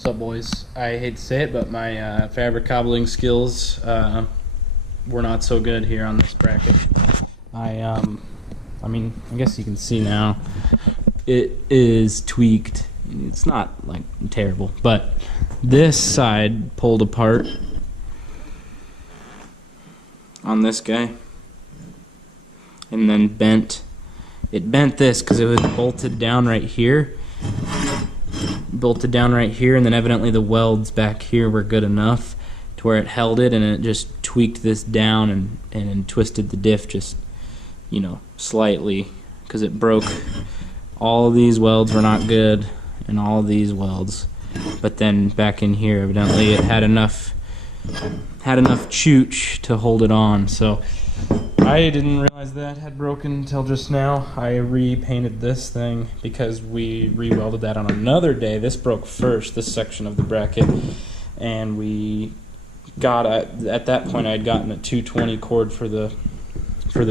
What's up, boys? I hate to say it, but my fabric cobbling skills were not so good here on this bracket. I mean, I guess you can see now it is tweaked. It's not like terrible, but this side pulled apart on this guy and then bent. It bent this because it was bolted down right here. Bolted down right here, and then evidently the welds back here were good enough to where it held it, and it just tweaked this down and twisted the diff just, you know, slightly, because it broke. All of these welds were not good, and all of these welds, but then back in here evidently it had enough chooch to hold it on. So I didn't realize that had broken until just now. I repainted this thing because we re-welded that on another day. This broke first, this section of the bracket, and we got at that point I had gotten a 220 cord for the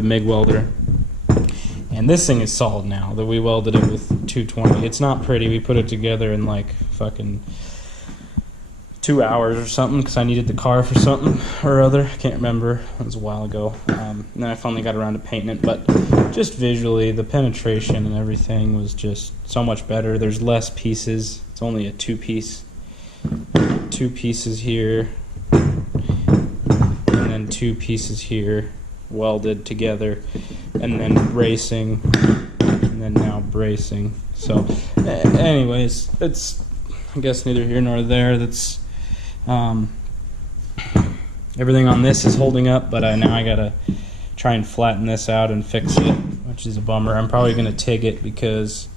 MIG welder, and this thing is solid now. That we welded it with 220. It's not pretty. We put it together in like fucking 2 hours or something because I needed the car for something or other. I can't remember. It was a while ago. And then I finally got around to painting it, but just visually the penetration and everything was just so much better. There's less pieces. It's only a two pieces here and then two pieces here welded together, and then bracing, and then now bracing. So anyways, it's, I guess, neither here nor there. That's everything on this is holding up, but now I gotta try and flatten this out and fix it, which is a bummer. I'm probably gonna TIG it because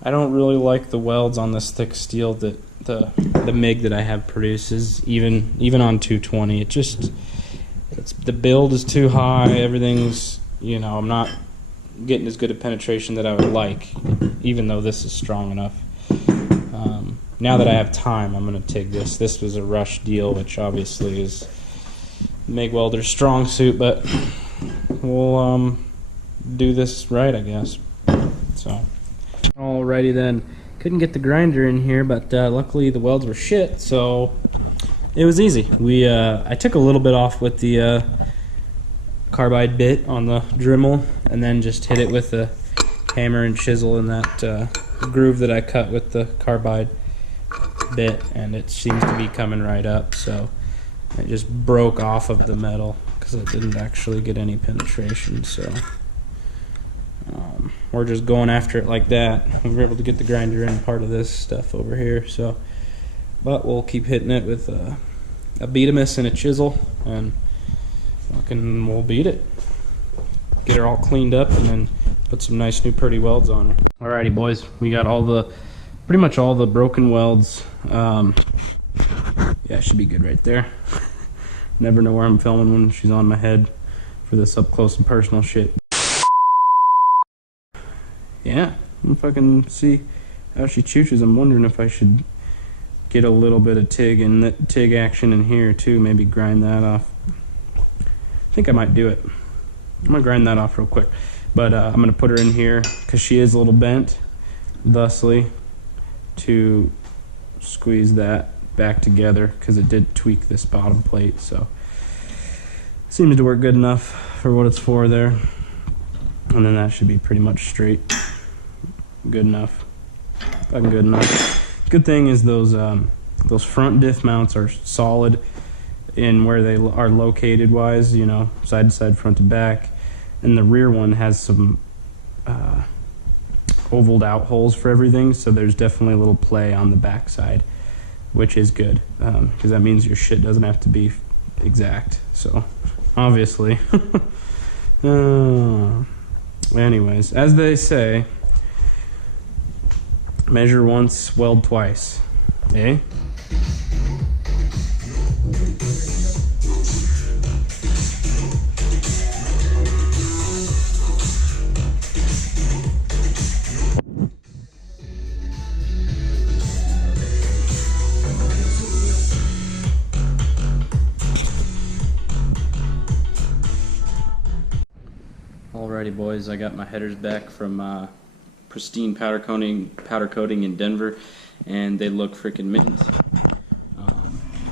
I don't really like the welds on this thick steel that the MIG that I have produces, even on 220. The build is too high. Everything's, you know, I'm not getting as good a penetration that I would like, even though this is strong enough. Now that I have time, I'm going to TIG this. This was a rush deal, which obviously is MIG welder's strong suit, but we'll do this right, I guess. So, alrighty then. Couldn't get the grinder in here, but luckily the welds were shit, so it was easy. I took a little bit off with the carbide bit on the Dremel, and then just hit it with the hammer and chisel in that groove that I cut with the carbide bit, and it seems to be coming right up. So it just broke off of the metal because it didn't actually get any penetration. So we're just going after it like that. We were able to get the grinder in part of this stuff over here. So, but we'll keep hitting it with a Betamus and a chisel, and we'll beat it. Get her all cleaned up, and then put some nice new pretty welds on her. Alrighty, boys, we got pretty much all the broken welds. Yeah, it should be good right there. Never know where I'm filming when she's on my head for this up close and personal shit. Yeah, I'm fucking see how she chooches. I'm wondering if I should get a little bit of TIG action in here too. Maybe grind that off. I think I might do it. I'm gonna grind that off real quick, but I'm gonna put her in here because she is a little bent, thusly, to squeeze that back together because it did tweak this bottom plate. So seems to work good enough for what it's for there, and then that should be pretty much straight. Good enough. Fucking good enough. Good thing is those front diff mounts are solid in where they are located wise, you know, side to side, front to back, and the rear one has some ovaled out holes for everything, so there's definitely a little play on the back side, which is good because that means your shit doesn't have to be exact. So obviously anyways, as they say, measure once, weld twice, eh? Alrighty, boys, I got my headers back from pristine powder coating in Denver, and they look freaking mint.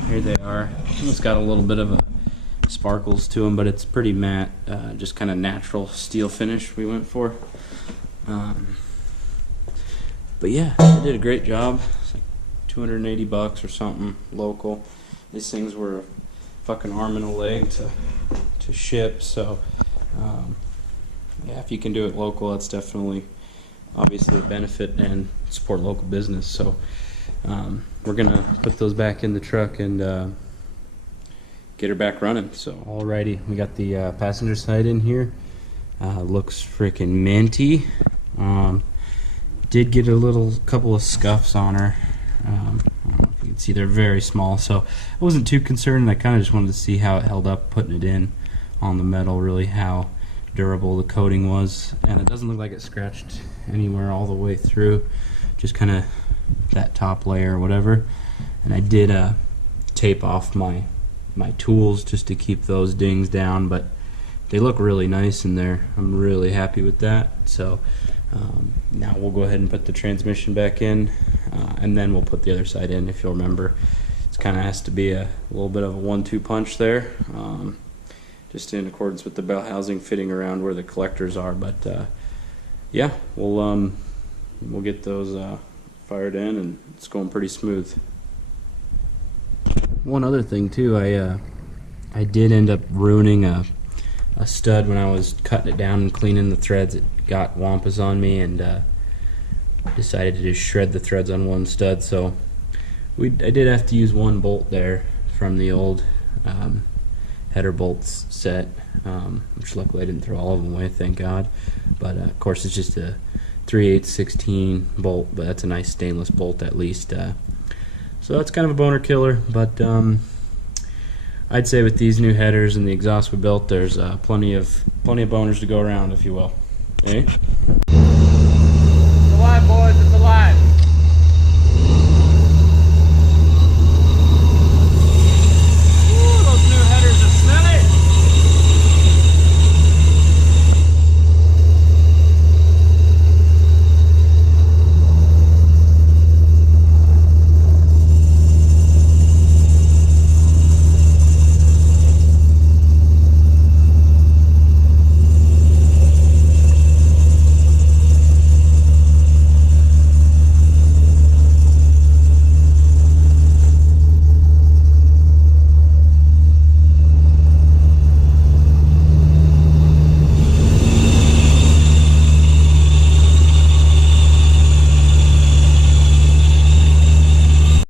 Here they are. It's got a little bit of a sparkles to them, but it's pretty matte, just kind of natural steel finish we went for. But yeah, they did a great job. It's like $280 or something local. These things were a fucking arm and a leg to ship, so yeah, if you can do it local, that's definitely obviously a benefit and support local business. So we're gonna put those back in the truck and get her back running. So alrighty, we got the passenger side in here. Looks freaking minty. Did get a couple of scuffs on her. I don't know if you can see, they're very small, so I wasn't too concerned. I kind of just wanted to see how it held up putting it in on the metal, really how durable the coating was. And it doesn't look like it scratched anywhere all the way through, just kind of that top layer or whatever. And I did tape off my tools just to keep those dings down, but they look really nice in there. I'm really happy with that. So now we'll go ahead and put the transmission back in, and then we'll put the other side in. If you'll remember, it's kind of has to be a little bit of a 1-2 punch there, just in accordance with the bell housing fitting around where the collectors are. But yeah, we'll get those fired in, and it's going pretty smooth. One other thing too, I did end up ruining a stud when I was cutting it down and cleaning the threads. It got wampas on me, and decided to just shred the threads on one stud. So I did have to use one bolt there from the old header bolts set, which luckily I didn't throw all of them away, thank God. But of course it's just a 3/8/16 bolt, but that's a nice stainless bolt at least. So that's kind of a boner killer, but I'd say with these new headers and the exhaust we built, there's plenty of boners to go around, if you will. Eh?